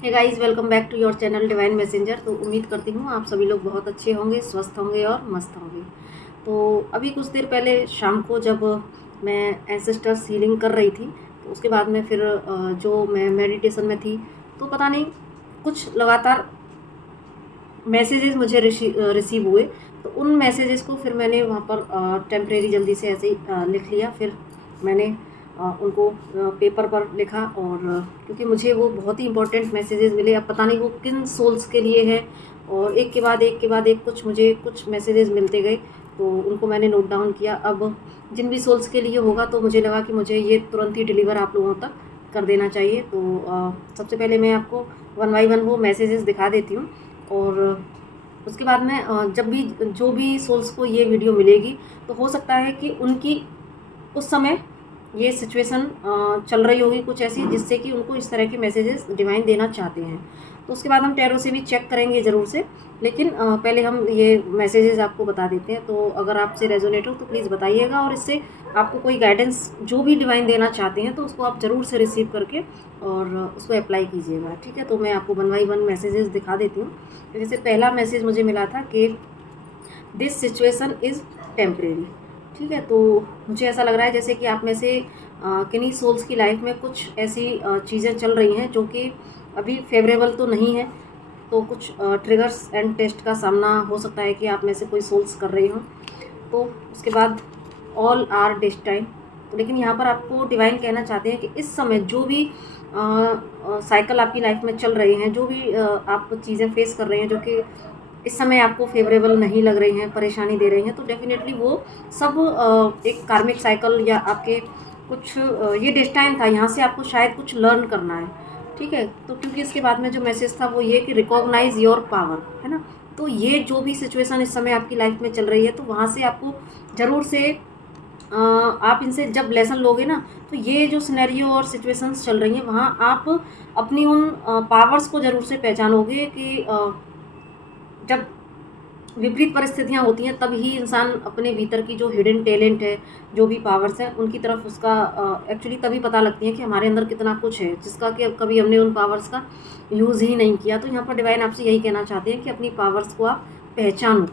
Hey guys, welcome back to your channel divine messenger. तो उम्मीद करती हूँ आप सभी लोग बहुत अच्छे होंगे, स्वस्थ होंगे और मस्त होंगे। तो अभी कुछ देर पहले शाम को जब मैं एंसेस्टर्स हीलिंग कर रही थी, तो उसके बाद में फिर जो मैं मेडिटेशन में थी, तो पता नहीं कुछ लगातार मैसेजेस मुझे रिसीव हुए। तो उन मैसेजेस को फिर मैंने वहाँ पर टेम्परेरी जल्दी से ऐसे ही लिख लिया। फिर मैंने उनको पेपर पर लिखा, और क्योंकि मुझे वो बहुत ही इंपॉर्टेंट मैसेजेस मिले। अब पता नहीं वो किन सोल्स के लिए है, और एक के बाद एक के बाद एक मुझे कुछ मैसेजेस मिलते गए, तो उनको मैंने नोट डाउन किया। अब जिन भी सोल्स के लिए होगा, तो मुझे लगा कि मुझे ये तुरंत ही डिलीवर आप लोगों तक कर देना चाहिए। तो सबसे पहले मैं आपको वन बाई वन वो मैसेजेस दिखा देती हूँ, और उसके बाद में जब भी जो भी सोल्स को ये वीडियो मिलेगी, तो हो सकता है कि उनकी उस समय ये सिचुएशन चल रही होगी कुछ ऐसी, जिससे कि उनको इस तरह के मैसेजेस डिवाइन देना चाहते हैं। तो उसके बाद हम टैरो से भी चेक करेंगे ज़रूर से, लेकिन पहले हम ये मैसेजेस आपको बता देते हैं। तो अगर आपसे रेजोनेट हो तो प्लीज़ बताइएगा, और इससे आपको कोई गाइडेंस जो भी डिवाइन देना चाहते हैं, तो उसको आप ज़रूर से रिसीव करके और उसको अप्लाई कीजिएगा। ठीक है, तो मैं आपको वन बाई वन मैसेजेस दिखा देती हूँ। जैसे पहला मैसेज मुझे मिला था कि दिस सिचुएशन इज़ टेम्परेरी। ठीक है, तो मुझे ऐसा लग रहा है जैसे कि आप में से किन्हीं सोल्स की लाइफ में कुछ ऐसी चीज़ें चल रही हैं जो कि अभी फेवरेबल तो नहीं है। तो कुछ ट्रिगर्स एंड टेस्ट का सामना हो सकता है कि आप में से कोई सोल्स कर रहे हों। तो उसके बाद ऑल आर डेस्टाइन। तो लेकिन यहाँ पर आपको डिवाइन कहना चाहते हैं कि इस समय जो भी साइकिल आपकी लाइफ में चल रहे हैं, जो भी आप चीज़ें फेस कर रहे हैं जो कि इस समय आपको फेवरेबल नहीं लग रही हैं, परेशानी दे रही हैं, तो डेफिनेटली वो सब एक कार्मिक साइकिल या आपके कुछ ये डेस्टाइन था, यहाँ से आपको शायद कुछ लर्न करना है। ठीक है, तो क्योंकि इसके बाद में जो मैसेज था वो ये कि रिकॉग्नाइज योर पावर, है ना। तो ये जो भी सिचुएशन इस समय आपकी लाइफ में चल रही है, तो वहाँ से आपको ज़रूर से आप इनसे जब लेसन लोगे ना, तो ये जो सिनेरियो और सिचुएशंस चल रही हैं, वहाँ आप अपनी उन पावर्स को ज़रूर से पहचानोगे कि जब विपरीत परिस्थितियाँ होती हैं, तब ही इंसान अपने भीतर की जो हिडन टैलेंट है, जो भी पावर्स हैं, उनकी तरफ उसका एक्चुअली तभी पता लगती है कि हमारे अंदर कितना कुछ है, जिसका कि कभी हमने उन पावर्स का यूज़ ही नहीं किया। तो यहाँ पर डिवाइन आपसे यही कहना चाहते हैं कि अपनी पावर्स को आप पहचानो।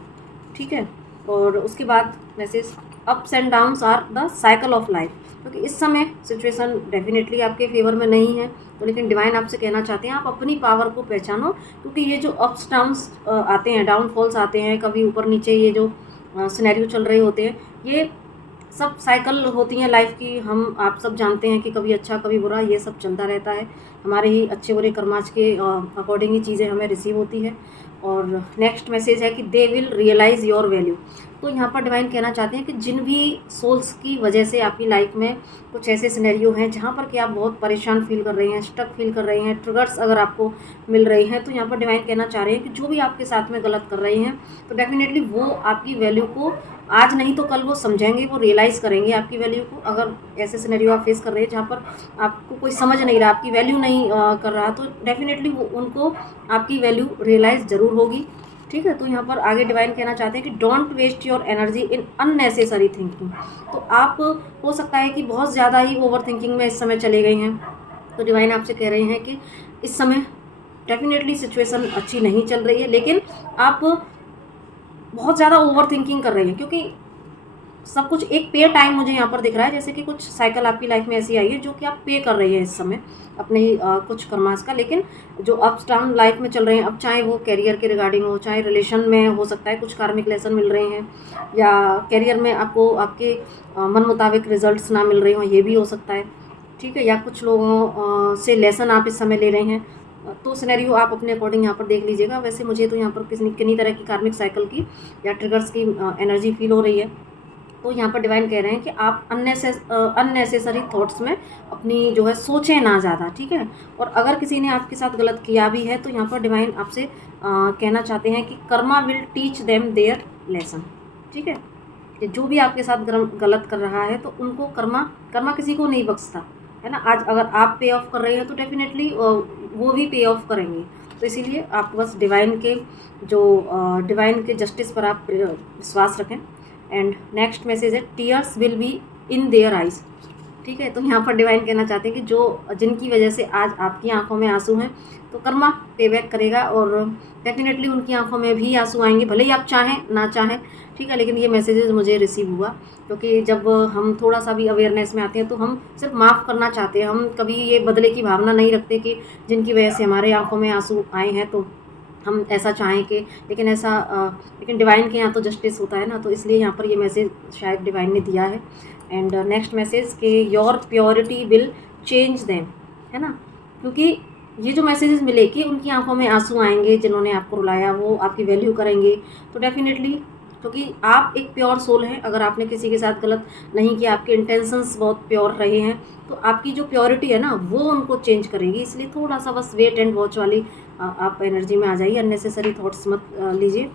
ठीक है, और उसके बाद message ups and downs are the cycle of life. क्योंकि इस समय सिचुएशन डेफिनेटली आपके फेवर में नहीं है, तो लेकिन डिवाइन आपसे कहना चाहते हैं आप अपनी पावर को पहचानो। क्योंकि ये जो अप्स डाउन्स आते हैं, डाउनफॉल्स आते हैं, कभी ऊपर नीचे, ये जो सिनेरियो चल रहे होते हैं, ये सब साइकिल होती हैं लाइफ की। हम आप सब जानते हैं कि कभी अच्छा कभी बुरा, ये सब चलता रहता है। हमारे ही अच्छे बुरे कर्माच के अकॉर्डिंग ही चीज़ें हमें रिसीव होती है। और नेक्स्ट मैसेज है कि they will realise your value. तो यहाँ पर डिवाइन कहना चाहते हैं कि जिन भी सोल्स की वजह से आपकी लाइफ में कुछ ऐसे सिनेरियो हैं जहाँ पर कि आप बहुत परेशान फील कर रहे हैं, स्टक फील कर रहे हैं, ट्रिगर्स अगर आपको मिल रही हैं, तो यहाँ पर डिवाइन कहना चाह रहे हैं कि जो भी आपके साथ में गलत कर रहे हैं, तो डेफिनेटली वो आपकी वैल्यू को आज नहीं तो कल वो समझेंगे, वो रियलाइज़ करेंगे आपकी वैल्यू को। अगर ऐसे सिनेरियो आप फेस कर रहे हैं जहाँ पर आपको कोई समझ नहीं रहा, आपकी वैल्यू नहीं कर रहा, तो डेफिनेटली वो उनको आपकी वैल्यू रियलाइज़ ज़रूर होगी। ठीक है, तो यहाँ पर आगे डिवाइन कहना चाहते हैं कि don't waste your energy in unnecessary thinking. तो आप हो सकता है कि बहुत ज़्यादा ही ओवर थिंकिंग में इस समय चले गए हैं। तो डिवाइन आपसे कह रहे हैं कि इस समय डेफिनेटली सिचुएशन अच्छी नहीं चल रही है, लेकिन आप बहुत ज़्यादा ओवर थिंकिंग कर रहे हैं। क्योंकि सब कुछ एक पे टाइम मुझे यहाँ पर दिख रहा है, जैसे कि कुछ साइकिल आपकी लाइफ में ऐसी आई है जो कि आप पे कर रही है इस समय अपने कुछ कर्मास का। लेकिन जो अप्स डाउन लाइफ में चल रहे हैं, अब चाहे वो कैरियर के रिगार्डिंग हो, चाहे रिलेशन में हो सकता है कुछ कार्मिक लेसन मिल रहे हैं, या कैरियर में आपको आपके मन मुताबिक रिजल्ट्स ना मिल रहे हों, ये भी हो सकता है। ठीक है, या कुछ लोगों से लेसन आप इस समय ले रहे हैं। तो सिनेरियो आप अपने अकॉर्डिंग यहाँ पर देख लीजिएगा। वैसे मुझे तो यहाँ पर किन्हीं तरह की कार्मिक साइकिल की या ट्रिगर्स की एनर्जी फील हो रही है। तो यहाँ पर डिवाइन कह रहे हैं कि आप अननेसेसरी थॉट्स में अपनी जो है सोचें ना ज़्यादा। ठीक है, और अगर किसी ने आपके साथ गलत किया भी है, तो यहाँ पर डिवाइन आपसे कहना चाहते हैं कि Karma will teach them there lesson. ठीक है, कि जो भी आपके साथ गलत कर रहा है, तो उनको कर्मा किसी को नहीं बख्शता, है ना। आज अगर आप पे ऑफ कर रहे हैं, तो डेफिनेटली वो भी पे ऑफ करेंगे। तो इसीलिए आप बस डिवाइन के जस्टिस पर आप विश्वास रखें। एंड नेक्स्ट मैसेज है tears will be in their eyes. ठीक है। तो यहाँ पर डिवाइन कहना चाहते हैं कि जो जिनकी वजह से आज आपकी आंखों में आंसू हैं, तो कर्मा पे बैक करेगा और डेफिनेटली उनकी आंखों में भी आंसू आएंगे, भले ही आप चाहें ना चाहें, ठीक है। लेकिन ये मैसेजेस मुझे रिसीव हुआ, क्योंकि जब हम थोड़ा सा भी अवेयरनेस में आते हैं तो हम सिर्फ माफ़ करना चाहते हैं, हम कभी ये बदले की भावना नहीं रखते कि जिनकी वजह से हमारे आंखों में आंसू आए हैं तो हम ऐसा चाहें कि, लेकिन लेकिन डिवाइन के यहाँ तो जस्टिस होता है ना, तो इसलिए यहाँ पर ये मैसेज शायद डिवाइन ने दिया है। एंड नेक्स्ट मैसेज कि your purity will change them, है ना, क्योंकि ये जो मैसेजेस मिले कि उनकी आंखों में आंसू आएंगे, जिन्होंने आपको रुलाया वो आपकी वैल्यू करेंगे, तो डेफिनेटली क्योंकि आप एक प्योर सोल हैं, अगर आपने किसी के साथ गलत नहीं किया, आपके इंटेंशंस बहुत प्योर रहे हैं, तो आपकी जो प्योरिटी है ना वो उनको चेंज करेगी। इसलिए थोड़ा सा बस वेट एंड वॉच वाली आप एनर्जी में आ जाइए, अननेसेसरी थॉट्स मत लीजिए।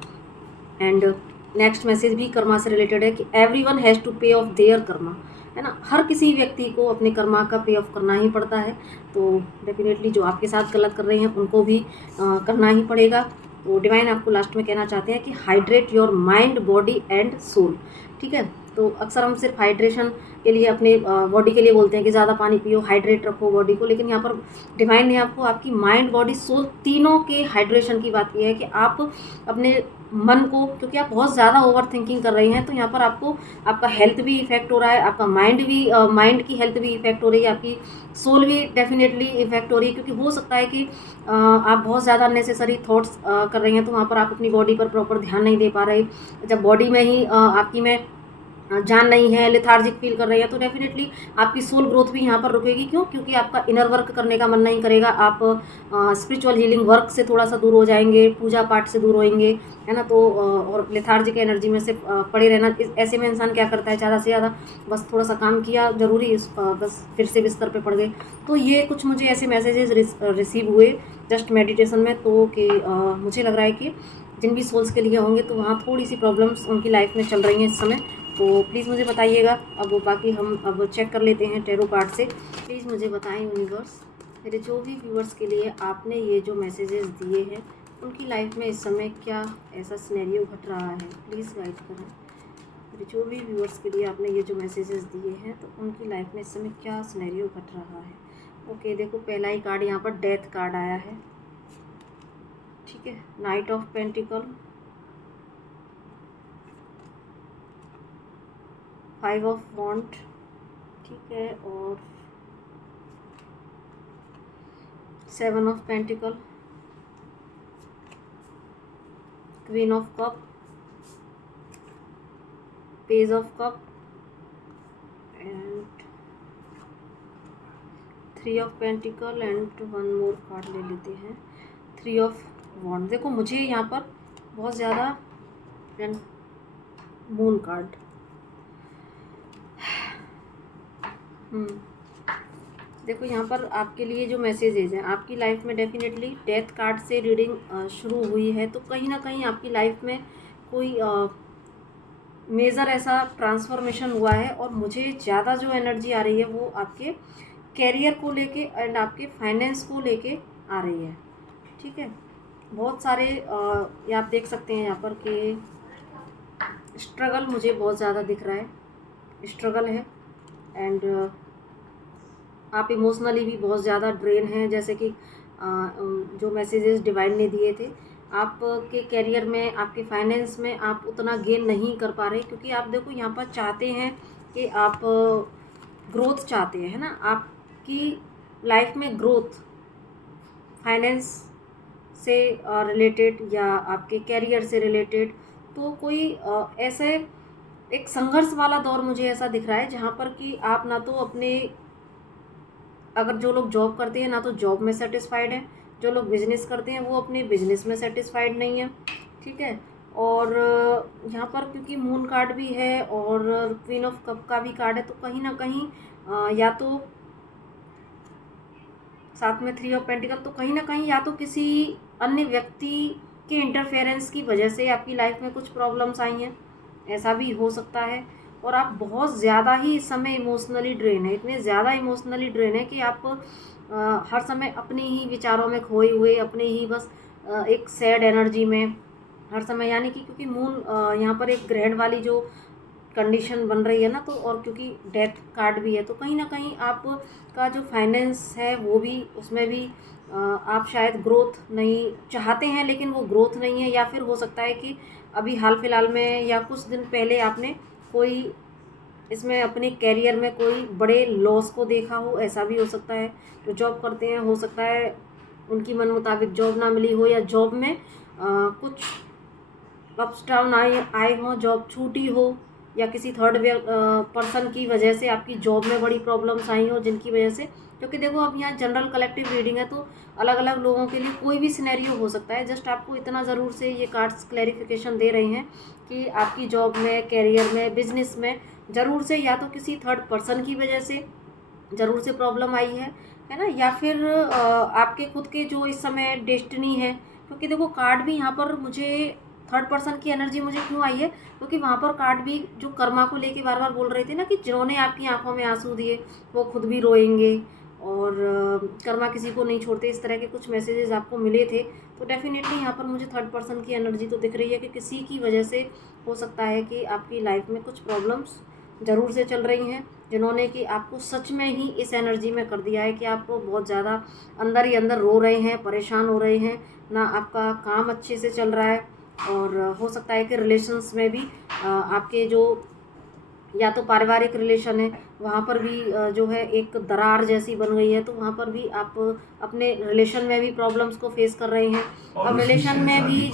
एंड नेक्स्ट मैसेज भी कर्मा से रिलेटेड है कि एवरीवन हैज़ टू पे ऑफ देयर कर्मा, है ना, हर किसी व्यक्ति को अपने कर्मा का पे ऑफ करना ही पड़ता है। तो डेफिनेटली जो आपके साथ गलत कर रहे हैं उनको भी करना ही पड़ेगा। तो डिवाइन आपको लास्ट में कहना चाहते हैं कि hydrate your mind body and soul, ठीक है। तो अक्सर हम सिर्फ हाइड्रेशन के लिए अपने बॉडी के लिए बोलते हैं कि ज़्यादा पानी पियो, हाइड्रेट रखो बॉडी को, लेकिन यहाँ पर डिवाइन ने आपको आपकी माइंड बॉडी सोल तीनों के हाइड्रेशन की बात की है कि आप अपने मन को, क्योंकि आप बहुत ज़्यादा ओवर थिंकिंग कर रहे हैं, तो यहाँ पर आपको आपका हेल्थ भी इफेक्ट हो रहा है, आपका माइंड की हेल्थ भी इफेक्ट हो रही है, आपकी सोल भी डेफिनेटली इफेक्ट हो रही है, क्योंकि हो सकता है कि आप बहुत ज़्यादा अननेसेसरी थॉट्स कर रहे हैं, तो वहाँ पर आप अपनी बॉडी पर प्रॉपर ध्यान नहीं दे पा रहे। जब बॉडी में ही आपकी में जान नहीं है, लेथार्जिक फील कर रही है, तो डेफिनेटली आपकी सोल ग्रोथ भी यहाँ पर रुकेगी। क्यों? क्योंकि आपका इनर वर्क करने का मन नहीं करेगा, आप स्पिरिचुअल हीलिंग वर्क से थोड़ा सा दूर हो जाएंगे, पूजा पाठ से दूर होएंगे, है ना। तो और लेथार्जिक एनर्जी में से पड़े रहना, ऐसे में इंसान क्या करता है, ज़्यादा से ज़्यादा बस थोड़ा सा काम किया जरूरी, बस फिर से बिस्तर पे पड़ गए। तो ये कुछ मुझे ऐसे मैसेजेस रिसीव हुए जस्ट मेडिटेशन में, तो कि मुझे लग रहा है कि जिन भी सोल्स के लिए होंगे तो वहाँ थोड़ी सी प्रॉब्लम्स उनकी लाइफ में चल रही हैं इस समय, तो प्लीज़ मुझे बताइएगा। अब बाकी हम अब चेक कर लेते हैं टैरो कार्ड से। प्लीज़ मुझे बताएं यूनिवर्स, मेरे जो भी व्यूअर्स के लिए आपने ये जो मैसेजेस दिए हैं उनकी लाइफ में इस समय क्या ऐसा सिनेरियो घट रहा है, प्लीज़ गाइड करें। मेरे जो भी व्यूअर्स के लिए आपने ये जो मैसेजेस दिए हैं तो उनकी लाइफ में इस समय क्या सिनेरियो घट रहा है। ओके, देखो पहला ही कार्ड यहाँ पर डेथ कार्ड आया है, ठीक है, नाइट ऑफ पेंटिकल, 5 ऑफ वॉन्ड, ठीक है, और 7 of pentacle, queen of cup, page of cup and 3 of pentacle and one more card ले लेते हैं, 3 ऑफ वॉन्ड। देखो मुझे यहाँ पर बहुत ज़्यादा एंड मून कार्ड, देखो यहाँ पर आपके लिए जो मैसेजेज हैं, आपकी लाइफ में डेफिनेटली डेथ कार्ड से रीडिंग शुरू हुई है, तो कहीं ना कहीं आपकी लाइफ में कोई मेजर ऐसा ट्रांसफॉर्मेशन हुआ है। और मुझे ज़्यादा जो एनर्जी आ रही है वो आपके कैरियर को लेके एंड आपके फाइनेंस को लेके आ रही है, ठीक है। बहुत सारे ये आप देख सकते हैं यहाँ पर कि स्ट्रगल मुझे बहुत ज़्यादा दिख रहा है, स्ट्रगल है एंड आप इमोशनली भी बहुत ज़्यादा ड्रेन हैं। जैसे कि जो मैसेजेस डिवाइन ने दिए थे, आपके कैरियर में, आपके फाइनेंस में आप उतना गेन नहीं कर पा रहे, क्योंकि आप देखो यहाँ पर चाहते हैं कि आप ग्रोथ चाहते हैं, है ना, आपकी लाइफ में ग्रोथ फाइनेंस से रिलेटेड या आपके कैरियर से रिलेटेड, तो कोई ऐसे एक संघर्ष वाला दौर मुझे ऐसा दिख रहा है जहाँ पर कि आप ना तो अपने, अगर जो लोग जॉब करते हैं ना तो जॉब में सेटिस्फाइड हैं, जो लोग बिजनेस करते हैं वो अपने बिजनेस में सेटिस्फाइड नहीं है, ठीक है। और यहाँ पर क्योंकि मून कार्ड भी है और क्वीन ऑफ कप का भी कार्ड है, तो कहीं ना कहीं या तो साथ में 3 ऑफ पेंटिकल, तो कहीं ना कहीं या तो किसी अन्य व्यक्ति के इंटरफेरेंस की वजह से आपकी लाइफ में कुछ प्रॉब्लम्स आई हैं, ऐसा भी हो सकता है। और आप बहुत ज़्यादा ही इस समय इमोशनली ड्रेन है, इतने ज़्यादा इमोशनली ड्रेन है कि आप हर समय अपने ही विचारों में खोए हुए, अपने ही बस एक सैड एनर्जी में हर समय, यानी कि क्योंकि मून यहाँ पर एक ग्रहण वाली जो कंडीशन बन रही है ना, तो और क्योंकि डेथ कार्ड भी है, तो कहीं ना कहीं आपका जो फाइनेंस है वो भी, उसमें भी आप शायद ग्रोथ नहीं चाहते हैं, लेकिन वो ग्रोथ नहीं है, या फिर हो सकता है कि अभी हाल फिलहाल में या कुछ दिन पहले आपने कोई इसमें अपने कैरियर में कोई बड़े लॉस को देखा हो, ऐसा भी हो सकता है। जो जॉब करते हैं, हो सकता है उनकी मन मुताबिक जॉब ना मिली हो, या जॉब में कुछ अप्स डाउन आए आए हों, जॉब छूटी हो, या किसी थर्ड पर्सन की वजह से आपकी जॉब में बड़ी प्रॉब्लम्स आई हो, जिनकी वजह से, क्योंकि देखो अब यहाँ जनरल कलेक्टिव रीडिंग है, तो अलग अलग लोगों के लिए कोई भी सिनेरियो हो सकता है। जस्ट आपको इतना ज़रूर से ये कार्ड्स क्लैरिफिकेशन दे रहे हैं कि आपकी जॉब में, कैरियर में, बिजनेस में ज़रूर से या तो किसी थर्ड पर्सन की वजह से ज़रूर से प्रॉब्लम आई है ना, या फिर आपके खुद के जो इस समय डेस्टिनी है, क्योंकि देखो कार्ड भी यहाँ पर मुझे थर्ड पर्सन की एनर्जी मुझे क्यों आई है, क्योंकि वहाँ पर कार्ड भी जो कर्मा को लेके बार बार बोल रहे थे ना, कि जिन्होंने आपकी आंखों में आंसू दिए वो खुद भी रोएंगे, और कर्मा किसी को नहीं छोड़ते, इस तरह के कुछ मैसेजेस आपको मिले थे। तो डेफिनेटली यहाँ पर मुझे थर्ड पर्सन की एनर्जी तो दिख रही है कि किसी की वजह से हो सकता है कि आपकी लाइफ में कुछ प्रॉब्लम्स ज़रूर से चल रही हैं, जिन्होंने कि आपको सच में ही इस एनर्जी में कर दिया है कि आप बहुत ज़्यादा अंदर ही अंदर रो रहे हैं, परेशान हो रहे हैं ना, आपका काम अच्छे से चल रहा है, और हो सकता है कि रिलेशंस में भी आपके जो या तो पारिवारिक रिलेशन है, वहाँ पर भी जो है एक दरार जैसी बन गई है, तो वहाँ पर भी आप अपने रिलेशन में भी प्रॉब्लम्स को फेस कर रहे हैं। अब रिलेशन में भी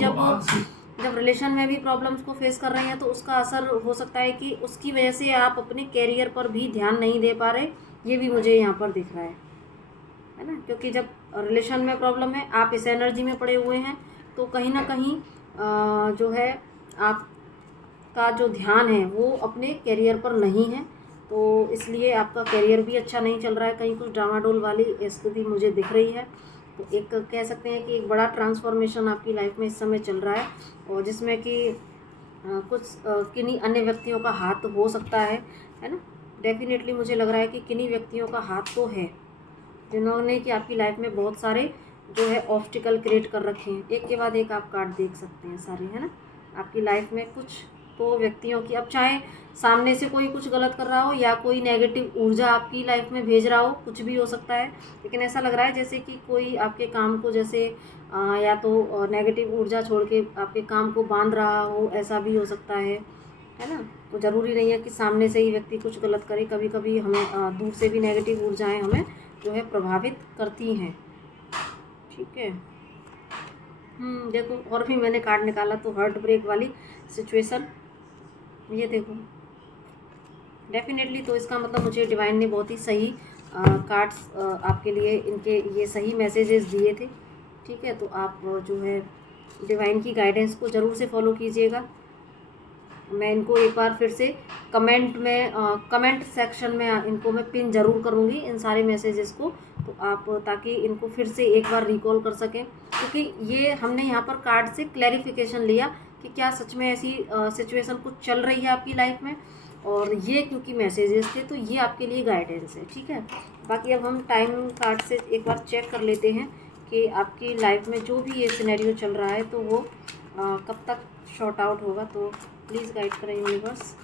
जब रिलेशन में भी प्रॉब्लम्स को फेस कर रहे हैं, तो उसका असर हो सकता है कि उसकी वजह से आप अपने कैरियर पर भी ध्यान नहीं दे पा रहे, ये भी मुझे यहाँ पर दिख रहा है ना, क्योंकि जब रिलेशन में प्रॉब्लम है, आप इस एनर्जी में पड़े हुए हैं, तो कहीं ना कहीं जो है आपका जो ध्यान है वो अपने कैरियर पर नहीं है, तो इसलिए आपका कैरियर भी अच्छा नहीं चल रहा है, कहीं कुछ डामाडोल वाली स्थिति मुझे दिख रही है। तो एक कह सकते हैं कि एक बड़ा ट्रांसफॉर्मेशन आपकी लाइफ में इस समय चल रहा है, और जिसमें कि कुछ किन्हीं अन्य व्यक्तियों का हाथ हो सकता है ना। डेफिनेटली मुझे लग रहा है कि किन्हीं व्यक्तियों का हाथ तो है, जिन्होंने कि आपकी लाइफ में बहुत सारे जो है ऑब्स्टिकल क्रिएट कर रखे हैं। एक के बाद एक आप कार्ड देख सकते हैं सारे, है ना। आपकी लाइफ में कुछ तो व्यक्तियों की, अब चाहे सामने से कोई कुछ गलत कर रहा हो या कोई नेगेटिव ऊर्जा आपकी लाइफ में भेज रहा हो, कुछ भी हो सकता है, लेकिन ऐसा लग रहा है जैसे कि कोई आपके काम को जैसे या तो नेगेटिव ऊर्जा छोड़ के आपके काम को बांध रहा हो, ऐसा भी हो सकता है ना। तो ज़रूरी नहीं है कि सामने से ही व्यक्ति कुछ गलत करे, कभी कभी हमें दूर से भी नेगेटिव ऊर्जाएं हमें जो है प्रभावित करती हैं, ठीक है। देखो और भी मैंने कार्ड निकाला, तो हार्ट ब्रेक वाली सिचुएशन, ये देखो डेफिनेटली, तो इसका मतलब मुझे डिवाइन ने बहुत ही सही कार्ड्स आपके लिए, इनके ये सही मैसेजेस दिए थे, ठीक है। तो आप जो है डिवाइन की गाइडेंस को ज़रूर से फॉलो कीजिएगा। मैं इनको एक बार फिर से कमेंट सेक्शन में इनको मैं पिन ज़रूर करूँगी, इन सारे मैसेजेस को, तो आप ताकि इनको फिर से एक बार रिकॉल कर सकें, क्योंकि ये हमने यहाँ पर कार्ड से क्लैरिफिकेशन लिया कि क्या सच में ऐसी सिचुएशन कुछ चल रही है आपकी लाइफ में, और ये क्योंकि मैसेजेस थे तो ये आपके लिए गाइडेंस है, ठीक है। बाकी अब हम टाइम कार्ड से एक बार चेक कर लेते हैं कि आपकी लाइफ में जो भी ये सिनेरियो चल रहा है तो वो कब तक शॉर्ट आउट होगा। तो प्लीज़ गाइड करें यूनिवर्स,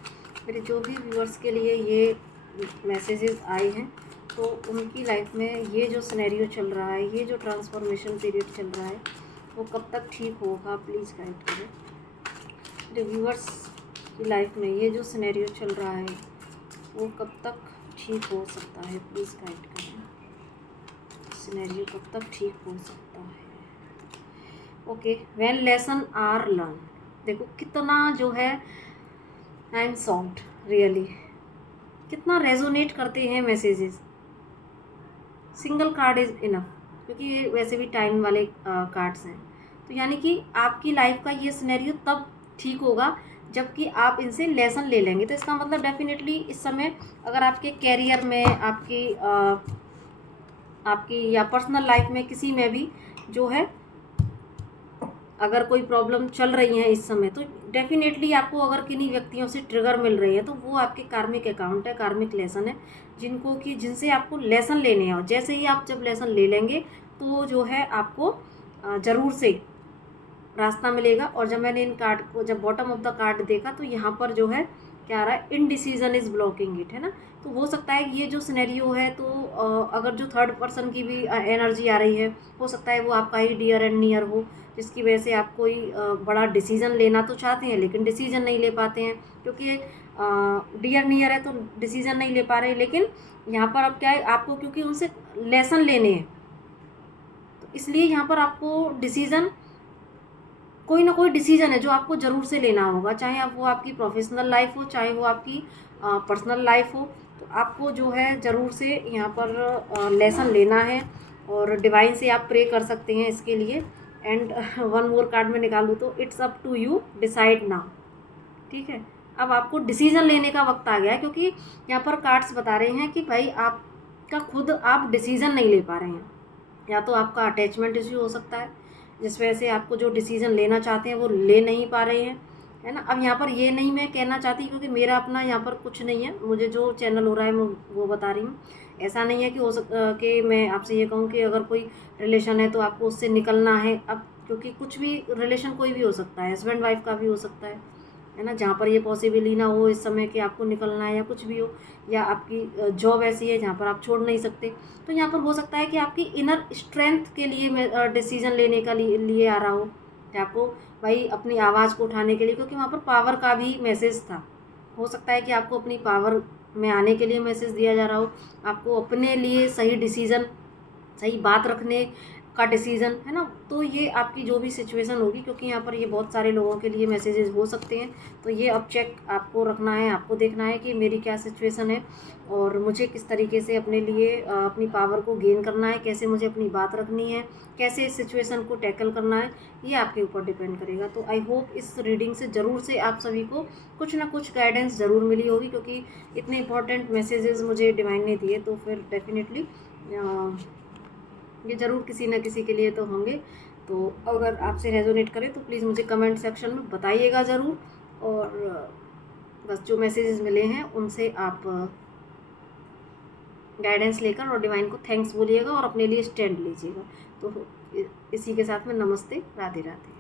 मेरे जो भी व्यूअर्स के लिए ये मैसेजेस आए हैं, तो उनकी लाइफ में ये जो सिनेरियो चल रहा है, ये जो ट्रांसफॉर्मेशन पीरियड चल रहा है, वो कब तक ठीक होगा, प्लीज़ गाइड करें। मेरे व्यूअर्स की लाइफ में ये जो सिनेरियो चल रहा है वो कब तक ठीक हो सकता है, प्लीज़ गाइड करें। सिनेरियो कब तक ठीक हो सकता है। Okay, when lesson are learn, देखो कितना जो है आई एम सॉफ्ट रियली, कितना रेजोनेट करते हैं messages. Single card is enough, क्योंकि ये वैसे भी टाइम वाले कार्ड्स हैं, तो यानी कि आपकी लाइफ का ये सिनेरियो तब ठीक होगा जबकि आप इनसे लेसन ले लेंगे। तो इसका मतलब डेफिनेटली इस समय अगर आपके कैरियर में, आपकी या पर्सनल लाइफ में किसी में भी जो है अगर कोई प्रॉब्लम चल रही है इस समय, तो डेफिनेटली आपको अगर किन्हीं व्यक्तियों से ट्रिगर मिल रही है तो वो आपके कार्मिक अकाउंट है, कार्मिक लेसन है, जिनसे आपको लेसन लेने हैं। और जैसे ही आप जब लेसन ले लेंगे तो जो है आपको ज़रूर से रास्ता मिलेगा। और जब मैंने इन कार्ड को, जब बॉटम ऑफ द कार्ड देखा, तो यहाँ पर जो है क्या आ रहा है, इनडिसीजन इज़ ब्लॉकिंग इट, है ना। तो हो सकता है कि ये जो सिनेरियो है, तो अगर जो थर्ड पर्सन की भी एनर्जी आ रही है, हो सकता है वो आपका ही डियर एंड नियर हो, जिसकी वजह से आप कोई बड़ा डिसीज़न लेना तो चाहते हैं लेकिन डिसीज़न नहीं ले पाते हैं, क्योंकि डियर नियर है तो डिसीज़न नहीं ले पा रहे। लेकिन यहाँ पर अब क्या है, आपको क्योंकि उनसे लेसन लेने हैं, तो इसलिए यहाँ पर आपको डिसीज़न, कोई ना कोई डिसीजन है जो आपको ज़रूर से लेना होगा, चाहे आप वो आपकी प्रोफेशनल लाइफ हो, चाहे वो आपकी पर्सनल लाइफ हो। तो आपको जो है ज़रूर से यहाँ पर लेसन लेना है, और डिवाइन से आप प्रे कर सकते हैं इसके लिए। एंड वन मोर कार्ड में निकालूँ तो it's up to you, decide now. ठीक है, अब आपको डिसीजन लेने का वक्त आ गया है, क्योंकि यहाँ पर कार्ड्स बता रहे हैं कि भाई आपका खुद आप डिसीजन नहीं ले पा रहे हैं। या तो आपका अटैचमेंट इश्यू हो सकता है, जिस वजह से आपको जो डिसीज़न लेना चाहते हैं वो ले नहीं पा रहे हैं, है ना। अब यहाँ पर ये नहीं मैं कहना चाहती, क्योंकि मेरा अपना यहाँ पर कुछ नहीं है, मुझे जो चैनल हो रहा है मैं वो बता रही हूँ। ऐसा नहीं है कि कि मैं आपसे ये कहूँ कि अगर कोई रिलेशन है तो आपको उससे निकलना है अब, क्योंकि कुछ भी रिलेशन कोई भी हो सकता है, हस्बैंड वाइफ का भी हो सकता है ना। जहाँ पर ये पॉसिबल ही ना हो इस समय कि आपको निकलना है या कुछ भी हो, या आपकी जॉब ऐसी है जहाँ पर आप छोड़ नहीं सकते, तो यहाँ पर हो सकता है कि आपकी इनर स्ट्रेंथ के लिए मैं डिसीजन लेने का लिए आ रहा हो, कि आपको भाई अपनी आवाज़ को उठाने के लिए, क्योंकि वहाँ पर पावर का भी मैसेज था। हो सकता है कि आपको अपनी पावर में आने के लिए मैसेज दिया जा रहा हो, आपको अपने लिए सही डिसीज़न, सही बात रखने का डिसीज़न, है ना। तो ये आपकी जो भी सिचुएशन होगी, क्योंकि यहाँ पर ये बहुत सारे लोगों के लिए मैसेजेस हो सकते हैं, तो ये अब चेक आपको रखना है, आपको देखना है कि मेरी क्या सिचुएशन है, और मुझे किस तरीके से अपने लिए अपनी पावर को गेन करना है, कैसे मुझे अपनी बात रखनी है, कैसे इस सिचुएशन को टैकल करना है, ये आपके ऊपर डिपेंड करेगा। तो आई होप इस रीडिंग से ज़रूर से आप सभी को कुछ ना कुछ गाइडेंस ज़रूर मिली होगी, क्योंकि इतने इंपॉर्टेंट मैसेजेस मुझे डिवाइन ने दिए, तो फिर डेफिनेटली ये ज़रूर किसी न किसी के लिए तो होंगे। तो अगर आपसे रेजोनेट करे तो प्लीज़ मुझे कमेंट सेक्शन में बताइएगा ज़रूर, और बस जो मैसेजेस मिले हैं उनसे आप गाइडेंस लेकर और डिवाइन को थैंक्स बोलिएगा और अपने लिए स्टैंड लीजिएगा। तो इसी के साथ में नमस्ते, राधे राधे।